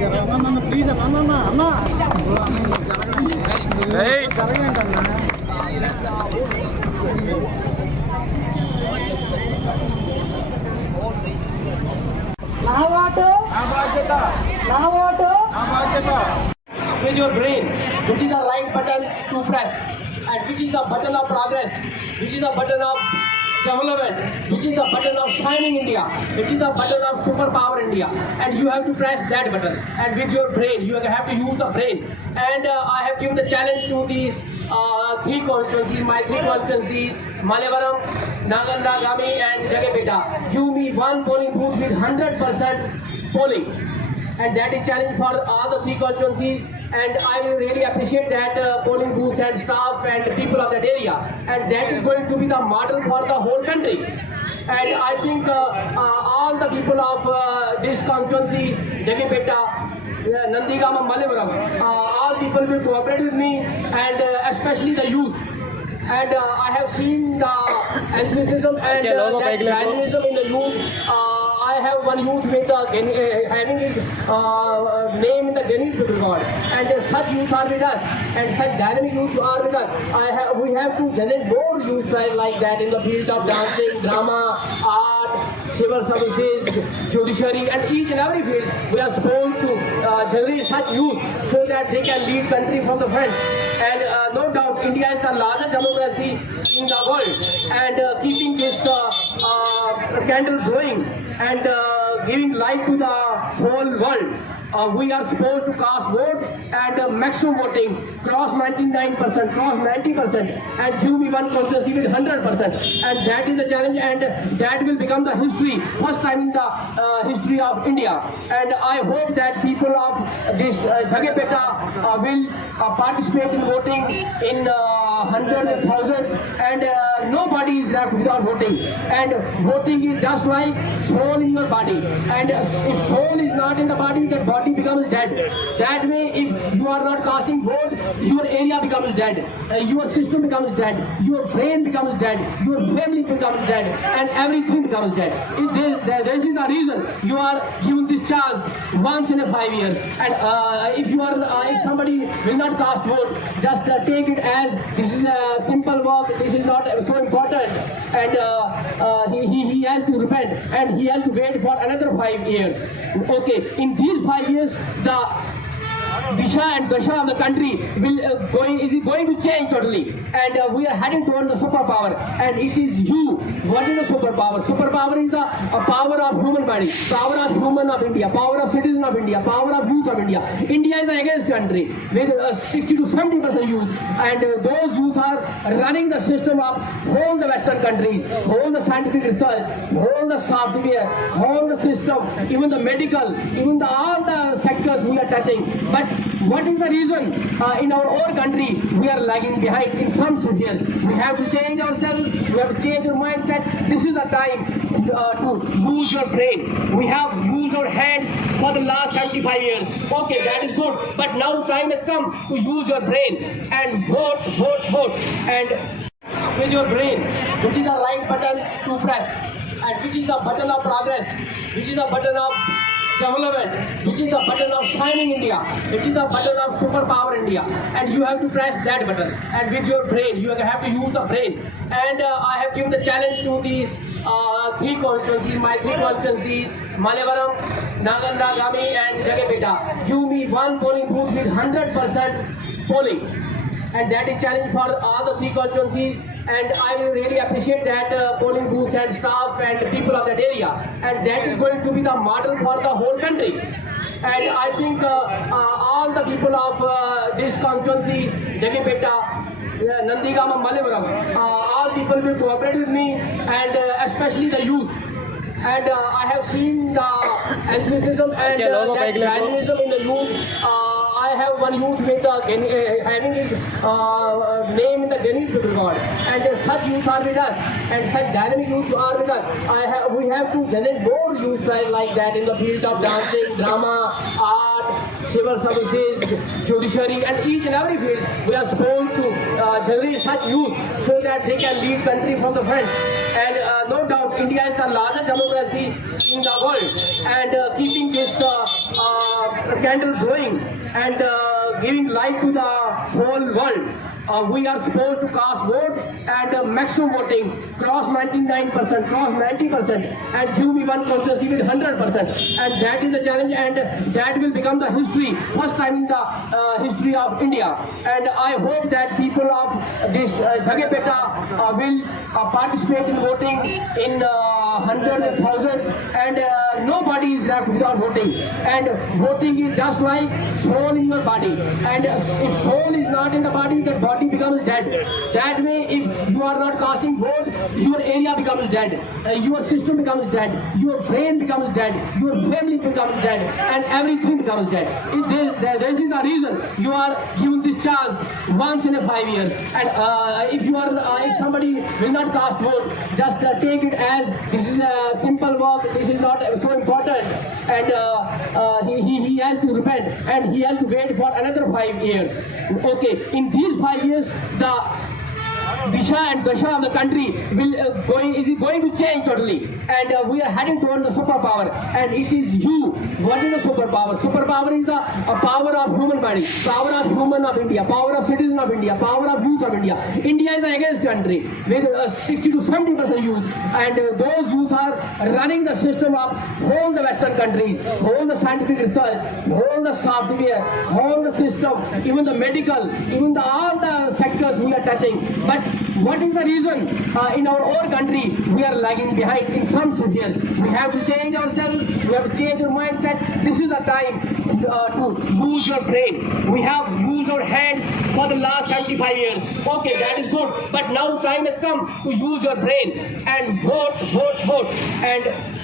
With your brain, which is the right button to press, and which is the button of progress, which is the button of development, which is the button of shining India, which is the button of superpower India, and you have to press that button. And with your brain, you have to use the brain. And I have given the challenge to these three constituencies, my three constituencies, Malavaram, Nalanda, Gami, and Jagapeta. Give me one polling booth with 100% polling, and that is challenge for all the three constituencies. And I will really appreciate that polling booth and staff and people of that area, and that is going to be the model for the whole country. And I think all the people of this constituency, Jagapeta, Nandigama, Malavaram, all people will cooperate with me, and especially the youth. And I have seen the enthusiasm and that dynamism in the youth. I have one youth with having his name in the Guinness Book record, and such youth are with us, and such dynamic youth are with us. We have to generate more youth like that in the field of dancing, drama, art, civil services, judiciary, and each and every field. We are supposed to generate such youth so that they can lead country from the front. And no doubt, India is the largest democracy in the world, and keeping this candle glowing and giving light to the whole world. We are supposed to cast vote and maximum voting, cross 99%, cross 90%, and give me one constituency with 100%. And that is the challenge, and that will become the history, first time in the history of India. And I hope that people of this Jagapeta will participate in voting in hundreds and thousands, and nobody is left without voting. And voting is just like soul in your body, and if soul is not in the body, that body becomes dead. That way, if you are not casting vote, your area becomes dead, your system becomes dead, your brain becomes dead, your family becomes dead, and everything becomes dead. This is the reason you are given this chance once in a 5 years. And if somebody will not cast vote, just take it as this is a simple work, this is not so important, and he has to repent, and he has to wait for another 5 years. Okay, in these 5 years, the Disha and Dasha of the country is going to change totally, and we are heading towards the superpower. And it is you. What is the superpower? Superpower is the power of human body, power of human of India, power of citizen of India, power of youth of India. India is an against country with 60 to 70% youth, and those youth are running the system of all the Western countries, all the scientific research, all the software, all the system, even the medical, even all the sectors we are touching. But what is the reason in our own country we are lagging behind in some spheres? We have to change ourselves, we have to change our mindset. This is the time to use your brain. We have used our hands for the last 75 years. Okay, that is good, but now time has come to use your brain and vote, vote, vote. And with your brain, which is the right button to press, and which is the button of progress, which is the button of development, which is the button of shining India, which is the button of superpower India, and you have to press that button. And with your brain, you have to use the brain. And I have given the challenge to these three constituencies, my three constituencies, Malavaram, Nalanda, Gami, and Jagapeta. Give me one polling booth with 100% polling, and that is challenge for all the three constituencies. And I will really appreciate that polling booth and staff and people of that area, and that is going to be the model for the whole country. And I think all the people of this constituency, Jagapeta, Nandigama, Malavaram, all people will cooperate with me, and especially the youth. And I have seen the enthusiasm and that dynamism in the youth. I have one youth with having his name in the Guinness Book record, and such youth are with us, and such dynamic youth are with us. We have to generate more youth like that in the field of dancing, drama, art, civil services, judiciary, and each and every field. We are supposed to generate such youth so that they can lead country from the front. And no doubt, India is the largest democracy in the world, and keeping this candle glowing and giving light to the whole world. We are supposed to cast vote and maximum voting, cross 99%, cross 90%, and give me one constituency with 100%. And that is the challenge, and that will become the history, first time in the history of India. And I hope that people of this Jagepeta will participate in voting in hundreds and thousands, and nobody is left without voting. And voting is just like soul in your body, and if soul is not in the body, the body becomes dead. That way, if you are not casting vote, your area becomes dead, your system becomes dead, your brain becomes dead, your family becomes dead, and everything becomes dead. This is the reason you are given this chance once in a 5 years. And if somebody will not cast vote, just take it as this is a simple work, this is not so important, and he has to repent, and he has to wait for another 5 years. Okay, in these 5 years, the Disha and Dasha of the country is going to change totally, and we are heading towards the superpower. And it is you. What is the superpower? Superpower is the power of human body, power of human of India, power of citizen of India, power of youth of India. India is an against country with 60 to 70% youth, and those youth are running the system of all the Western countries, all the scientific research, all the software, all the system, even the medical, even all the sectors we are touching. But what is the reason in our own country we are lagging behind in some spheres? We have to change ourselves, we have to change our mindset. This is the time to use your brain. We have used our hands for the last 75 years. Okay, that is good. But now time has come to use your brain and vote, vote, vote. And